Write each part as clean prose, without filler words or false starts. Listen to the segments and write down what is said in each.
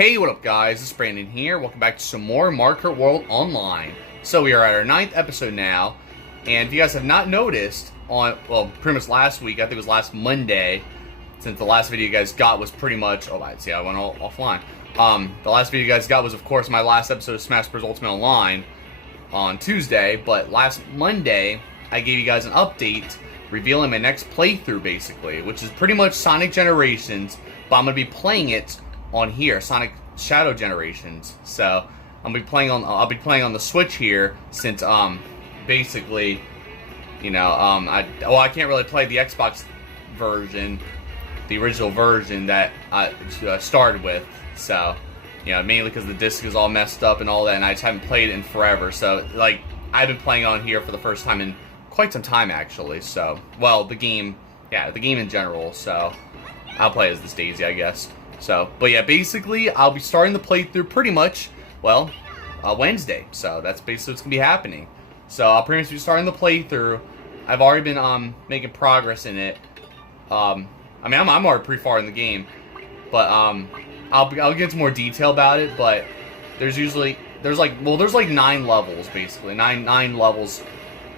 Hey, what up guys, it's Brandon here. Welcome back to some more Mario Kart World Online. So we are at our 9th episode now, and if you guys have not noticed, well, pretty much last week, I think it was last Monday, since the last video you guys got was pretty much, I went offline. The last video you guys got was, of course, my last episode of Smash Bros. Ultimate Online on Tuesday, but last Monday, I gave you guys an update revealing my next playthrough, basically, which is pretty much Sonic Generations, but I'm going to be playing it on here, Sonic Shadow Generations. So I'll be playing on the Switch here, since basically, you know, I can't really play the Xbox version, the original version that I started with. So, you know, mainly because the disc is all messed up and all that, and I just haven't played it in forever. So, like, I've been playing on here for the first time in quite some time, actually. So, well, the game in general. So I'll play as this Daisy, I guess. So, but yeah, basically, I'll be starting the playthrough pretty much, well, Wednesday. So that's basically what's going to be happening. So I'll pretty much be starting the playthrough. I've already been making progress in it. I mean, I'm already pretty far in the game. But I'll get into more detail about it. But there's like 9 levels, basically. Nine levels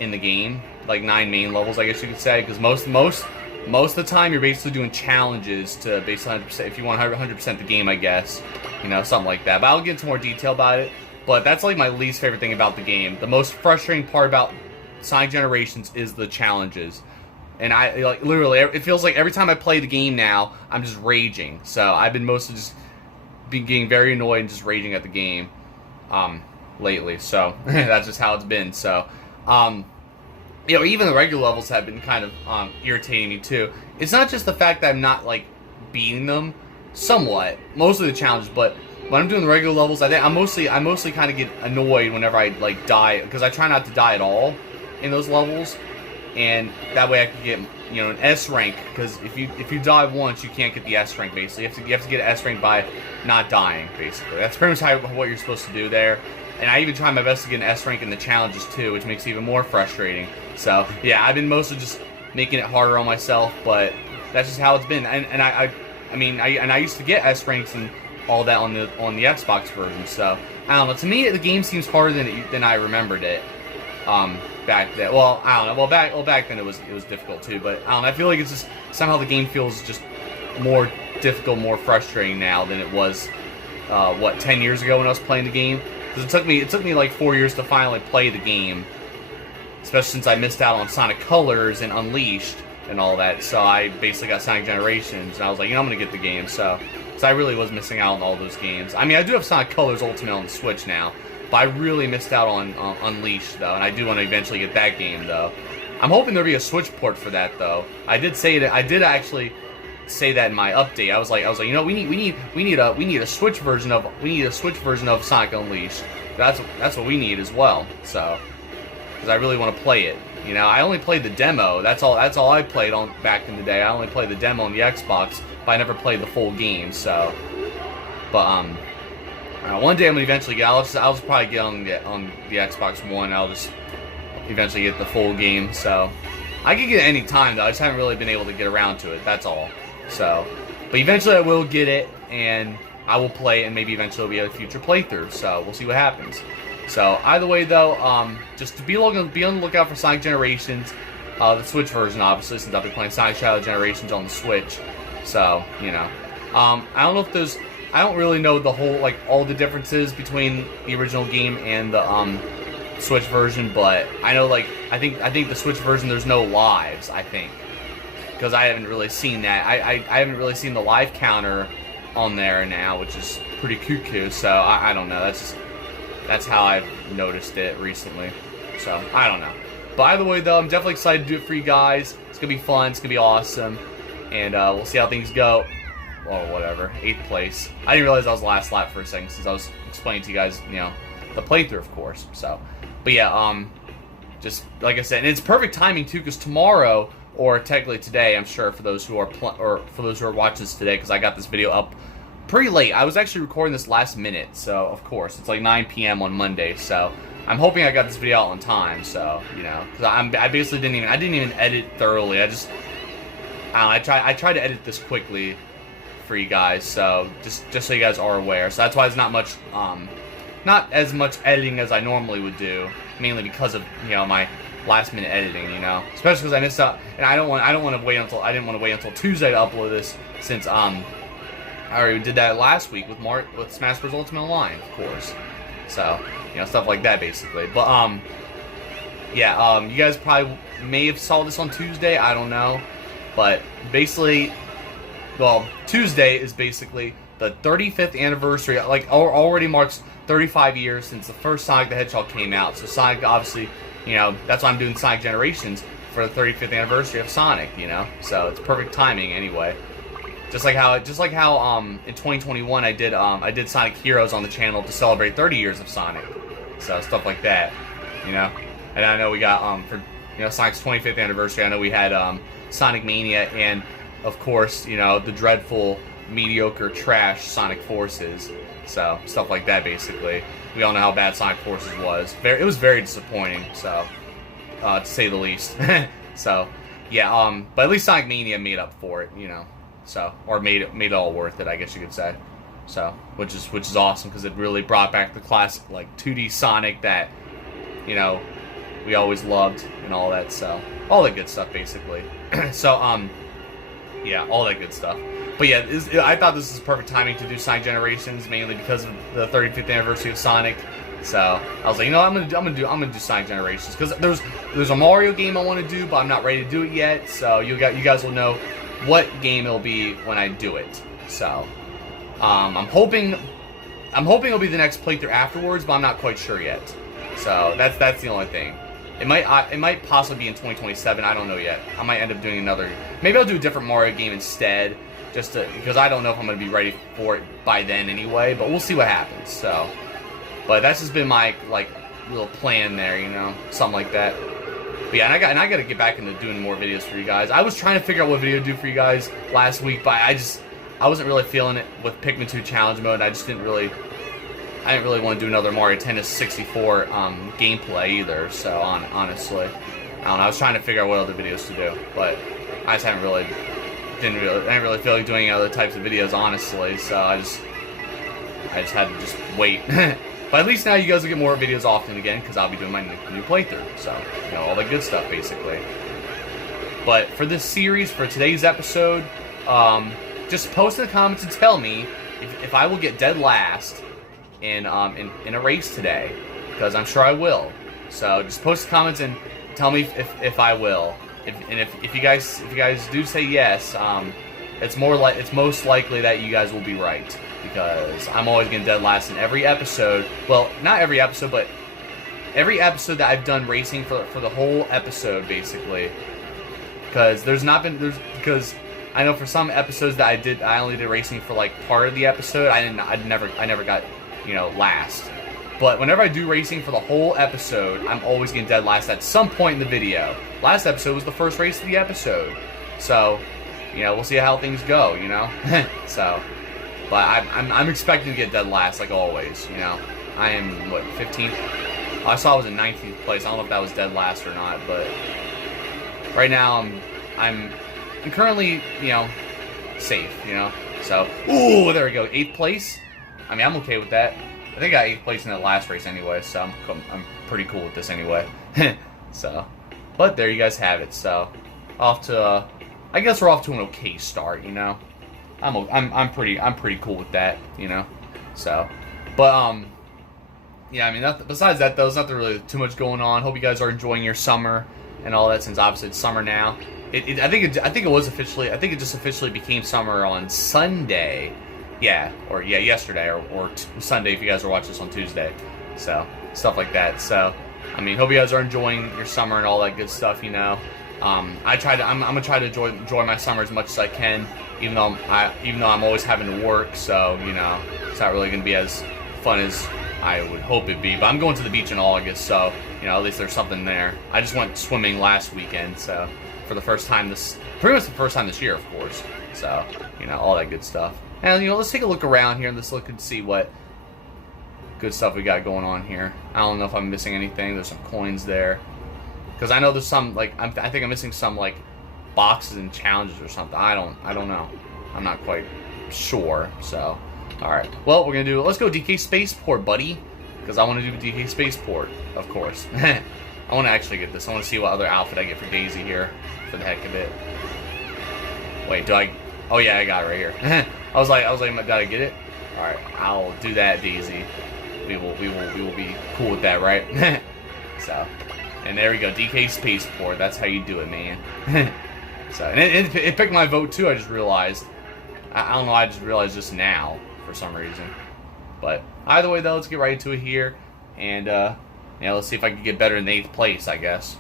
in the game. Like 9 main levels, I guess you could say. Because most of the time, you're basically doing challenges to basically 100%, if you want 100% the game, I guess. You know, something like that. But I'll get into more detail about it. But that's like my least favorite thing about the game. The most frustrating part about Sonic Generations is the challenges. And I, like, literally, it feels like every time I play the game now, I'm just raging. So I've been mostly just getting very annoyed and just raging at the game lately. So that's just how it's been. So, you know, even the regular levels have been kind of irritating me too. It's not just the fact that I'm not, like, beating them, somewhat, most of the challenges, but when I'm doing the regular levels, I mostly kind of get annoyed whenever I, like, die, because I try not to die at all in those levels, and that way I can get, you know, an S rank, because if you die once, you can't get the S rank, basically. You have to get an S rank by not dying, basically. That's pretty much what you're supposed to do there. And I even try my best to get an S rank in the challenges too, which makes it even more frustrating. So yeah, I've been mostly just making it harder on myself, but that's just how it's been. And I used to get S ranks and all that on the Xbox version. So I don't know. To me, the game seems harder than I remembered it back then. Well, I don't know. Well, back then it was difficult too. But I don't know. I feel like it's just somehow the game feels just more difficult, more frustrating now than it was 10 years ago when I was playing the game. Because it took me like 4 years to finally play the game, especially since I missed out on Sonic Colors and Unleashed and all that. So I basically got Sonic Generations, and I was like, you know, I'm gonna get the game. So I really was missing out on all those games. I mean, I do have Sonic Colors Ultimate on the Switch now, but I really missed out on Unleashed though, and I do want to eventually get that game though. I'm hoping there'll be a Switch port for that though. I did actually say that in my update. I was like, you know, we need a Switch version of Sonic Unleashed. That's what we need as well. So, because I really want to play it. You know, I only played the demo. That's all I played on back in the day. I only played the demo on the Xbox, but I never played the full game. So, but one day I'm gonna eventually get. I'll just probably get on the Xbox One. I'll just eventually get the full game. So, I can get it any time though. I just haven't really been able to get around to it. That's all. So, but eventually I will get it, and I will play it, and maybe eventually it'll be a future playthrough. So we'll see what happens. So either way, though, just to be on the lookout for Sonic Generations, the Switch version, obviously, since I'll be playing Sonic Shadow Generations on the Switch. So you know, I don't know if I don't really know the whole, like, all the differences between the original game and the Switch version, but I know, like, I think the Switch version there's no lives. I think. Because I haven't really seen that. I haven't really seen the live counter on there now, which is pretty cuckoo. So I don't know. That's how I've noticed it recently. So I don't know. But either way, though, I'm definitely excited to do it for you guys. It's gonna be fun. It's gonna be awesome, and we'll see how things go. Well, whatever. 8th place. I didn't realize I was the last lap for a second since I was explaining to you guys, you know, the playthrough, of course. So, but yeah, just like I said, and it's perfect timing too, because tomorrow, or technically today, I'm sure, for those who are watching this today, because I got this video up pretty late. I was actually recording this last minute, so of course it's like 9 p.m. on Monday. So I'm hoping I got this video out on time. So you know, because I basically didn't even edit thoroughly. I tried to edit this quickly for you guys, so just so you guys are aware. So that's why there's not as much editing as I normally would do, mainly because of my last minute editing, especially because I missed out, and I didn't want to wait until Tuesday to upload this, since I already did that last week with Smash Bros. Ultimate Online, of course. So stuff like that basically. But yeah, you guys probably may have saw this on Tuesday, I don't know, but basically, well, Tuesday is basically the 35th anniversary, like already marks 35 years since the first Sonic the Hedgehog came out. So Sonic, obviously, that's why I'm doing Sonic Generations for the 35th anniversary of Sonic, so it's perfect timing anyway. Just like how in 2021 I did Sonic Heroes on the channel to celebrate 30 years of Sonic, so stuff like that, And I know we got for Sonic's 25th anniversary, I know we had Sonic Mania, and of course the dreadful, mediocre, trash Sonic Forces. So stuff like that basically. We all know how bad Sonic Forces was. It was very disappointing, so to say the least. So yeah, but at least Sonic Mania made up for it, So, or made it all worth it, I guess you could say. So, which is awesome, because it really brought back the classic, like, 2D Sonic that we always loved and all that. So all that good stuff basically. So yeah, all that good stuff. But yeah, I thought this was perfect timing to do Sonic Generations, mainly because of the 35th anniversary of Sonic. So I was like, I'm gonna do Sonic Generations, because there's a Mario game I want to do, but I'm not ready to do it yet. So you guys will know what game it'll be when I do it. So I'm hoping it'll be the next playthrough afterwards, but I'm not quite sure yet. So that's the only thing. It might possibly be in 2027. I don't know yet. I might end up doing another. Maybe I'll do a different Mario game instead, because I don't know if I'm going to be ready for it by then anyway. But we'll see what happens. So, but that's just been my little plan there, something like that. But yeah, and I got to get back into doing more videos for you guys. I was trying to figure out what video to do for you guys last week, but I wasn't really feeling it with Pikmin 2 Challenge Mode. I didn't really want to do another Mario Tennis 64 gameplay either. So honestly, I don't know. I was trying to figure out what other videos to do, but I just didn't really feel like doing other types of videos, honestly. So I just had to just wait. But at least now you guys will get more videos often again, because I'll be doing my new playthrough. So all the good stuff basically. But for this series, for today's episode, just post in the comments and tell me if I will get dead last in a race today, because I'm sure I will. So just post the comments and tell me if I will. If you guys do say yes, it's most likely that you guys will be right, because I'm always getting dead last in every episode. Well, not every episode, but every episode that I've done racing for the whole episode basically. Because because I know for some episodes that I only did racing for like part of the episode. I never got last. But whenever I do racing for the whole episode, I'm always getting dead last at some point in the video. Last episode was the first race of the episode. So, we'll see how things go, So, but I'm expecting to get dead last like always, I am, 15th? I saw I was in 19th place. I don't know if that was dead last or not, but right now I'm currently, safe, So, ooh, there we go. 8th place? I mean, I'm okay with that. I think I got 8th place in that last race anyway, so I'm pretty cool with this anyway. So, but there you guys have it. So, I guess we're off to an okay start, I'm pretty cool with that, So, but yeah, I mean, besides that, though, there's nothing really too much going on. Hope you guys are enjoying your summer and all that, since obviously it's summer now. I think it just officially became summer on Sunday. Yeah, yesterday, or Sunday if you guys are watching this on Tuesday. So, stuff like that. So, I mean, hope you guys are enjoying your summer and all that good stuff, I'm gonna try to enjoy my summer as much as I can, even though I'm always having to work, so, it's not really gonna be as fun as I would hope it'd be. But I'm going to the beach in August, so, at least there's something there. I just went swimming last weekend, so, for the first time pretty much the first time this year, of course. So, all that good stuff. And, let's take a look around here and let's look and see what good stuff we got going on here. I don't know if I'm missing anything. There's some coins there. Because I know there's some, I think I'm missing some, boxes and challenges or something. I don't know. I'm not quite sure. So, all right. Well, we're gonna do. Let's go DK Spaceport, buddy, because I want to do DK Spaceport, of course. I want to actually get this. I want to see what other outfit I get for Daisy here, for the heck of it. Wait, do I? Oh yeah, I got it right here. I was like, gotta get it. All right, I'll do that, Daisy. We will be cool with that, right? So, and there we go, DK Spaceport. That's how you do it, man. So, and it picked my vote too. I just realized. I don't know. I just realized just now for some reason. But either way, though, let's get right into it here, and let's see if I can get better in 8th place. I guess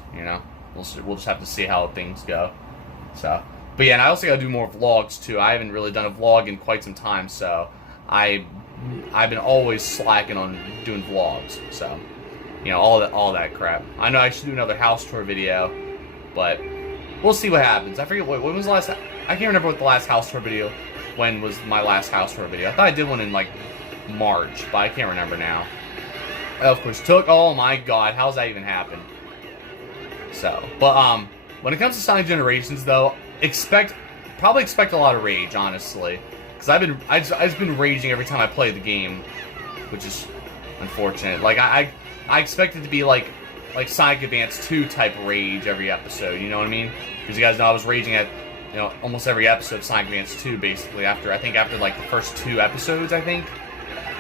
we'll just have to see how things go. So, but yeah, and I also gotta do more vlogs too. I haven't really done a vlog in quite some time, so I've been always slacking on doing vlogs. So, all that crap. I know I should do another house tour video, but we'll see what happens. I forget when was the last. I can't remember what the last house tour video. When was my last house tour video? I thought I did one in like March, but I can't remember now. Of course, oh my god, how's that even happen? So, but when it comes to Sonic Generations, though, probably expect a lot of rage, honestly, because I've just been raging every time I play the game, which is unfortunate. Like I expect it to be like Sonic Advance 2 type rage every episode. You know what I mean? Because you guys know I was raging at almost every episode of Sonic Advance 2, basically after like the first 2 episodes. I think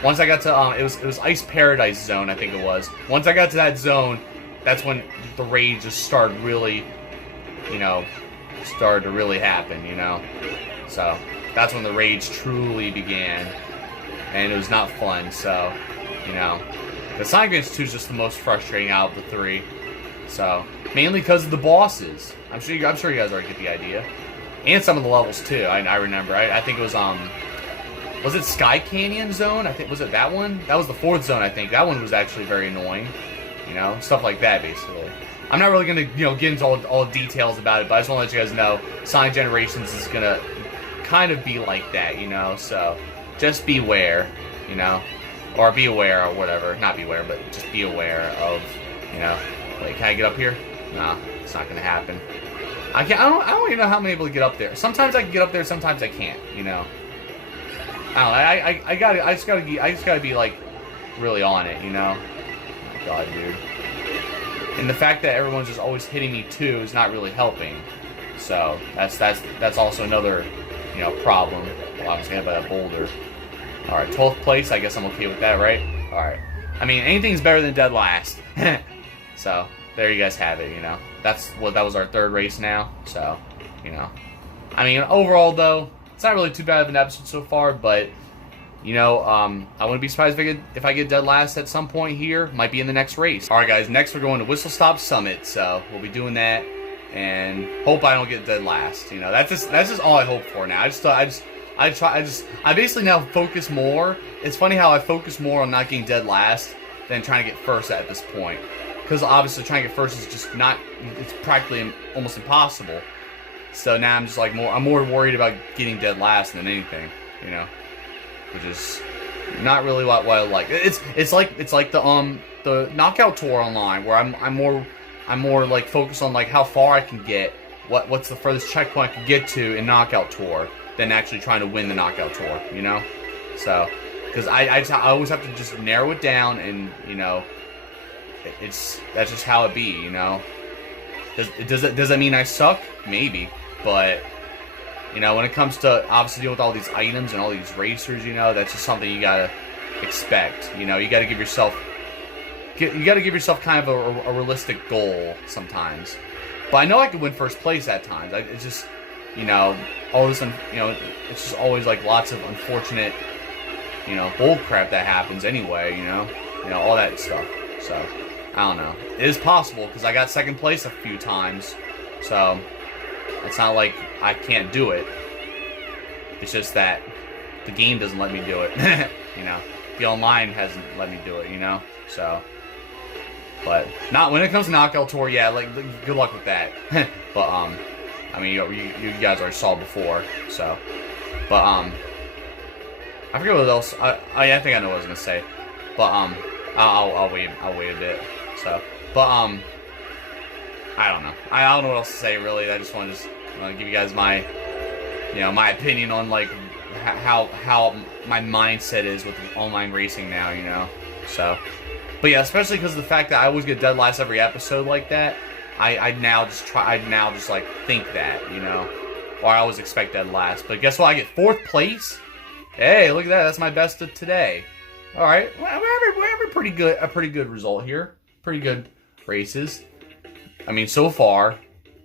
once I got to it was Ice Paradise Zone, I think it was. Once I got to that zone, that's when the rage just started really, started to really happen. So that's when the rage truly began, and it was not fun. So, the Sonic Advance 2 is just the most frustrating out of the 3. So mainly because of the bosses. I'm sure you guys already get the idea. And some of the levels too. I remember. I think it was it Sky Canyon Zone? I think was it that one? That was the 4th zone. I think that one was actually very annoying. Stuff like that basically. I'm not really gonna get into all the details about it, but I just want to let you guys know Sonic Generations is gonna kind of be like that. So just beware. Or be aware or whatever. Not beware, but just be aware of. Wait, can I get up here? Nah, it's not gonna happen. I don't even know how I'm able to get up there. Sometimes I can get up there, sometimes I can't. I just gotta be like really on it. Oh, God, dude. And the fact that everyone's just always hitting me too is not really helping. So that's also another problem. Well, I was gonna have a boulder. All right, 12th place. I guess I'm okay with that, right? All right. I mean, anything's better than dead last. So there you guys have it. That was our 3rd race now. So, I mean, overall though, it's not really too bad of an episode so far. But I wouldn't be surprised if I get dead last at some point here. Might be in the next race. All right, guys. Next, we're going to Whistlestop Summit. So we'll be doing that, and hope I don't get dead last. That's just all I hope for now. I basically now focus more. It's funny how I focus more on not getting dead last than trying to get first at this point. Because obviously trying to get first is just not, it's practically almost impossible. So now I'm just like I'm more worried about getting dead last than anything, which is not really what I like. It's like the knockout tour online where I'm more like focused on like how far I can get, what's the furthest checkpoint I can get to in knockout tour than actually trying to win the knockout tour, So, because I always have to just narrow it down and that's just how it be, Does that mean I suck? Maybe, but when it comes to obviously dealing with all these items and all these racers, that's just something you gotta expect. You gotta give yourself kind of a realistic goal sometimes. But I know I can win first place at times. It's just all this it's just always like lots of unfortunate bull crap that happens anyway. All that stuff. So, I don't know. It is possible, because I got 2nd place a few times. So, it's not like I can't do it. It's just that the game doesn't let me do it. The online hasn't let me do it, So, but not when it comes to Knockout Tour, yeah, like, good luck with that. But, I mean, you guys already saw before, so. But, I forget what else. I think I know what I was gonna say. But, I'll wait a bit. So, but I don't know. I don't know what else to say really. I just want to give you guys my, my opinion on like how my mindset is with online racing now, you know. So, but yeah, especially because of the fact that I always get dead last every episode like that. I now just like think that, you know, or I always expect dead last. But guess what? I get 4th place. Hey, look at that. That's my best of today. All right, we're having a pretty good result here. Pretty good races. I mean, so far.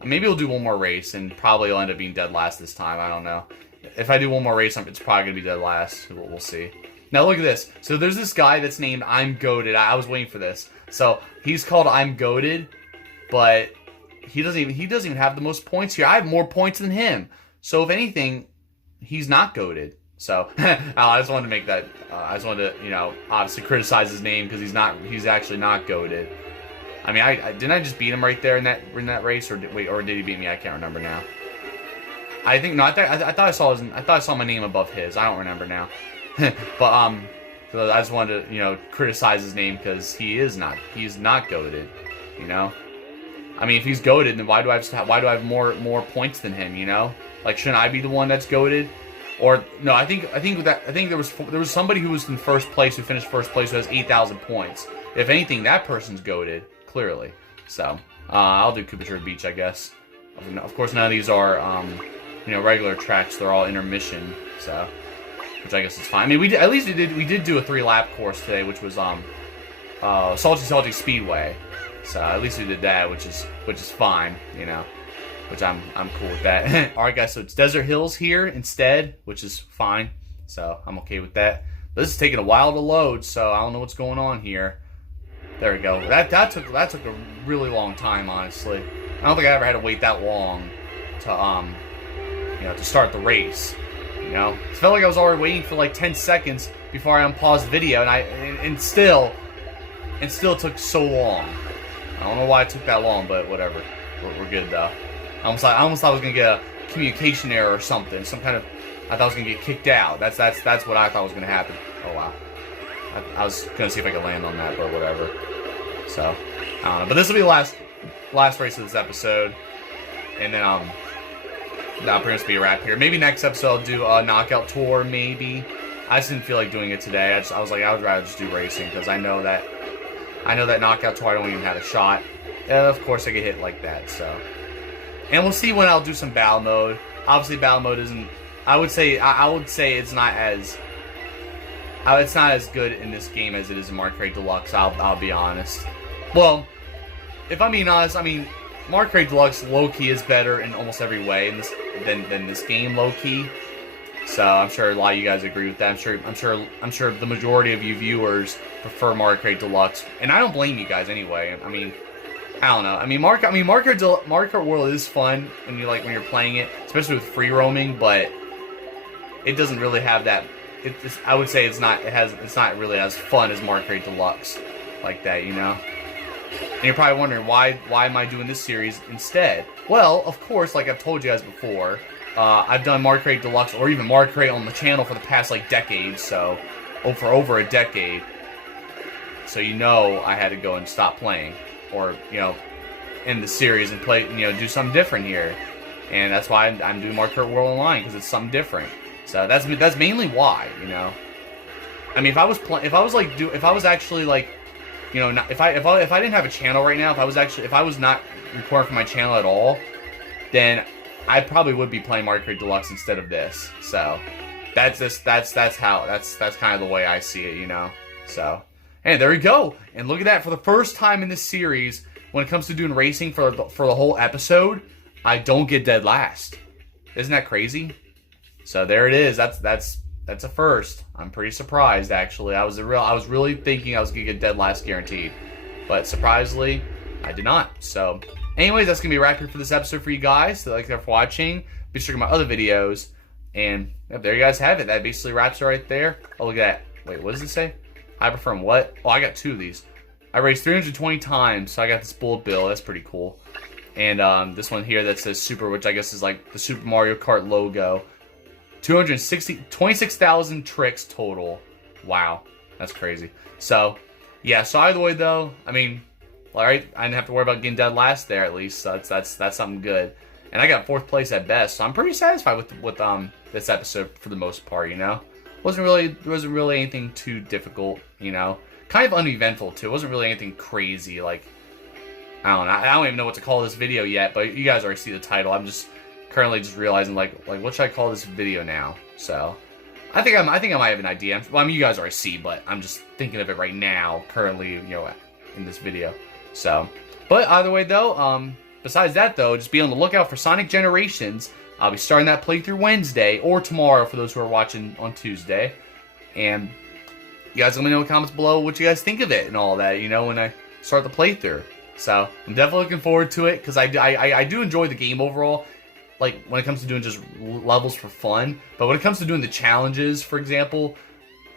Maybe we'll do one more race, and probably I'll end up being dead last this time. I don't know. If I do one more race, it's probably going to be dead last. We'll see. Now, look at this. So, there's this guy that's named I'm Goated. I was waiting for this. So, he's called I'm Goated, but he doesn't even have the most points here. I have more points than him. So, if anything, he's not Goated. So, I just wanted to make that. I just wanted to, you know, obviously criticize his name because he's actually not Goated. I mean, didn't I just beat him right there in that race, or did he beat me? I can't remember now. I think no. I thought I saw my name above his. I don't remember now. But so I just wanted to, you know, criticize his name because he's not goated. You know, I mean, if he's goated, then why do I have more points than him? You know, like shouldn't I be the one that's goated? Or no, I think there was somebody who was in first place, who finished first place, who has 8,000 points. If anything, that person's goated. Clearly. So, I'll do Coopershire Beach, I guess. Of course, none of these are, you know, regular tracks. They're all intermission, so, which I guess is fine. I mean, we did do a 3-lap course today, which was, Salty Speedway. So, at least we did that, which is fine, you know, which I'm cool with that. Alright, guys, so it's Desert Hills here instead, which is fine. So, I'm okay with that. But this is taking a while to load, so I don't know what's going on here. There we go. That took a really long time, honestly. I don't think I ever had to wait that long to you know, to start the race. You know, it felt like I was already waiting for like 10 seconds before I unpaused the video, and still took so long. I don't know why it took that long, but whatever. We're good though. I almost thought I was gonna get a communication error or something. I thought I was gonna get kicked out. That's what I thought was gonna happen. Oh wow. I was gonna see if I could land on that, but whatever. So, I don't know. But this will be the last race of this episode, and then that'll pretty much be a wrap here. Maybe next episode I'll do a knockout tour. Maybe. I just didn't feel like doing it today. I was like, I would rather just do racing because I know that knockout tour I don't even have a shot. Of course I get hit like that. So, and we'll see when I'll do some battle mode. Obviously, battle mode isn't. I would say it's not as. It's not as good in this game as it is in Mario Kart Deluxe, I'll be honest. Well, if I'm being honest, I mean, Mario Kart Deluxe low-key is better in almost every way than this game low-key. So I'm sure a lot of you guys agree with that. I'm sure the majority of you viewers prefer Mario Kart Deluxe, and I don't blame you guys anyway. I mean, I don't know. I mean, Mario Kart World is fun when you're playing it, especially with free roaming, but it doesn't really have that. I would say it's not really as fun as Mario Kart Deluxe like that, you know. And you're probably wondering why am I doing this series instead? Well, of course, like I've told you guys before, I've done Mario Kart Deluxe or even Mario Kart on the channel for the past like decade, so for over a decade. So you know I had to go and stop playing, or you know, end the series and play, you know, do something different here, and that's why I'm doing Mario Kart World Online, because it's something different. So that's mainly why, you know. I mean, if I was actually like, you know, if I didn't have a channel right now, if I was not recording for my channel at all, then I probably would be playing Mario Kart Deluxe instead of this. So that's kind of the way I see it, you know. So, and there we go. And look at that, for the first time in this series, when it comes to doing racing for the whole episode, I don't get dead last. Isn't that crazy? So there it is. That's a first. I'm pretty surprised, actually. I was really thinking I was gonna get dead last guaranteed, but surprisingly, I did not. So, anyways, that's gonna be a wrap here for this episode for you guys. So, thank you for watching. Be sure to check my other videos, and yep, there you guys have it. That basically wraps it right there. Oh, look at that. Wait, what does it say? I prefer what? Oh, I got 2 of these. I raced 320 times, so I got this bullet bill. That's pretty cool. And this one here that says Super, which I guess is like the Super Mario Kart logo. 26,000 tricks total. Wow, that's crazy. So, yeah. So either way, though, I mean, all right, I didn't have to worry about getting dead last there at least. So that's something good. and I got 4th place at best. So I'm pretty satisfied with this episode for the most part. You know, there wasn't really anything too difficult. You know, kind of uneventful too. It wasn't really anything crazy. Like, I don't know. I don't even know what to call this video yet, but you guys already see the title. I'm just currently just realizing like what should I call this video now? So I think I might have an idea. Well, I mean, you guys already see, but I'm just thinking of it right now, currently, you know, in this video. So, but either way though, besides that though, just be on the lookout for Sonic Generations. I'll be starting that playthrough Wednesday or tomorrow for those who are watching on Tuesday. And you guys let me know in the comments below what you guys think of it and all that, you know, when I start the playthrough. So I'm definitely looking forward to it because I do enjoy the game overall. Like when it comes to doing just levels for fun, but when it comes to doing the challenges, for example,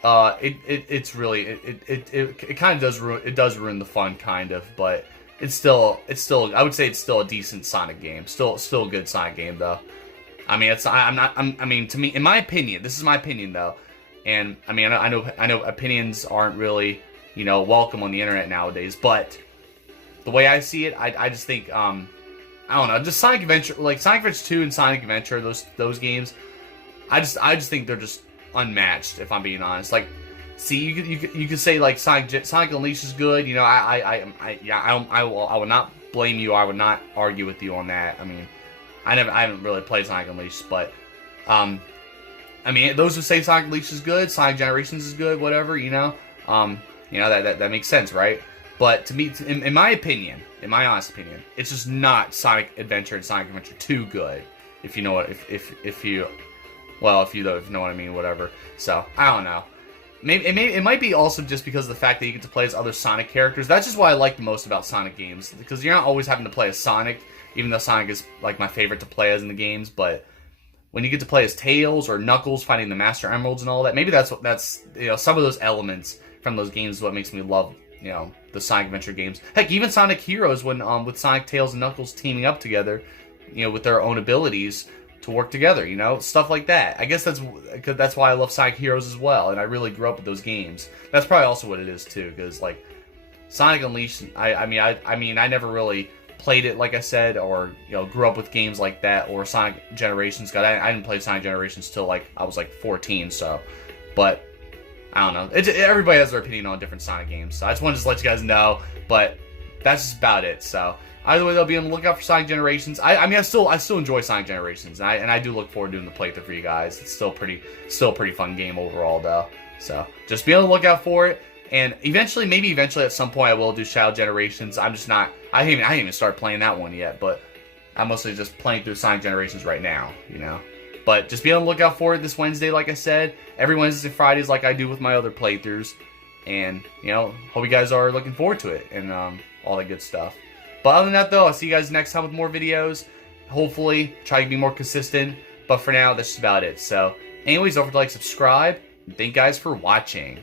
it kind of does ruin the fun, kind of. But it's still I would say it's still a decent Sonic game, still a good Sonic game though. I mean, I mean, to me, in my opinion, this is my opinion though, and I mean, I know opinions aren't really, you know, welcome on the internet nowadays, but the way I see it, I just think I don't know, just Sonic Adventure, like Sonic Adventure 2 and Sonic Adventure, those games, I just think they're just unmatched, if I'm being honest. Like, see, you could say like Sonic Unleashed is good, you know. I would not blame you. I would not argue with you on that. I mean, I haven't really played Sonic Unleashed, but I mean, those who say Sonic Unleashed is good, Sonic Generations is good, whatever, you know, that makes sense, right? But to me, in my opinion, in my honest opinion, it's just not Sonic Adventure and Sonic Adventure 2 good. If you know what, if you know what I mean, whatever. So I don't know. It might be also just because of the fact that you get to play as other Sonic characters. That's just what I like the most about Sonic games, because you're not always having to play as Sonic, even though Sonic is like my favorite to play as in the games. But when you get to play as Tails or Knuckles, fighting the Master Emeralds and all that, maybe that's you know, some of those elements from those games is what makes me love, you know, the Sonic Adventure games. Heck, even Sonic Heroes, when with Sonic, Tails, and Knuckles teaming up together, you know, with their own abilities to work together, you know, stuff like that. I guess that's why I love Sonic Heroes as well, and I really grew up with those games. That's probably also what it is too, because like Sonic Unleashed, I mean, I never really played it, like I said, or, you know, grew up with games like that, or Sonic Generations. God, I didn't play Sonic Generations till like I was like 14, so, but I don't know. Everybody has their opinion on different Sonic games, so I just wanted to let you guys know. But that's just about it. So either way, they'll be on the lookout for Sonic Generations. I mean, I still enjoy Sonic Generations, and I do look forward to doing the playthrough for you guys. It's still a pretty fun game overall, though. So just be on the lookout for it. And maybe eventually at some point I will do Shadow Generations. I'm just not. I haven't even started playing that one yet, but I'm mostly just playing through Sonic Generations right now, you know. But just be on the lookout for it this Wednesday, like I said. Every Wednesdays and Fridays, like I do with my other playthroughs. And, you know, hope you guys are looking forward to it and all that good stuff. But other than that, though, I'll see you guys next time with more videos. Hopefully, try to be more consistent. But for now, that's just about it. So, anyways, don't forget to like, subscribe. And thank you guys for watching.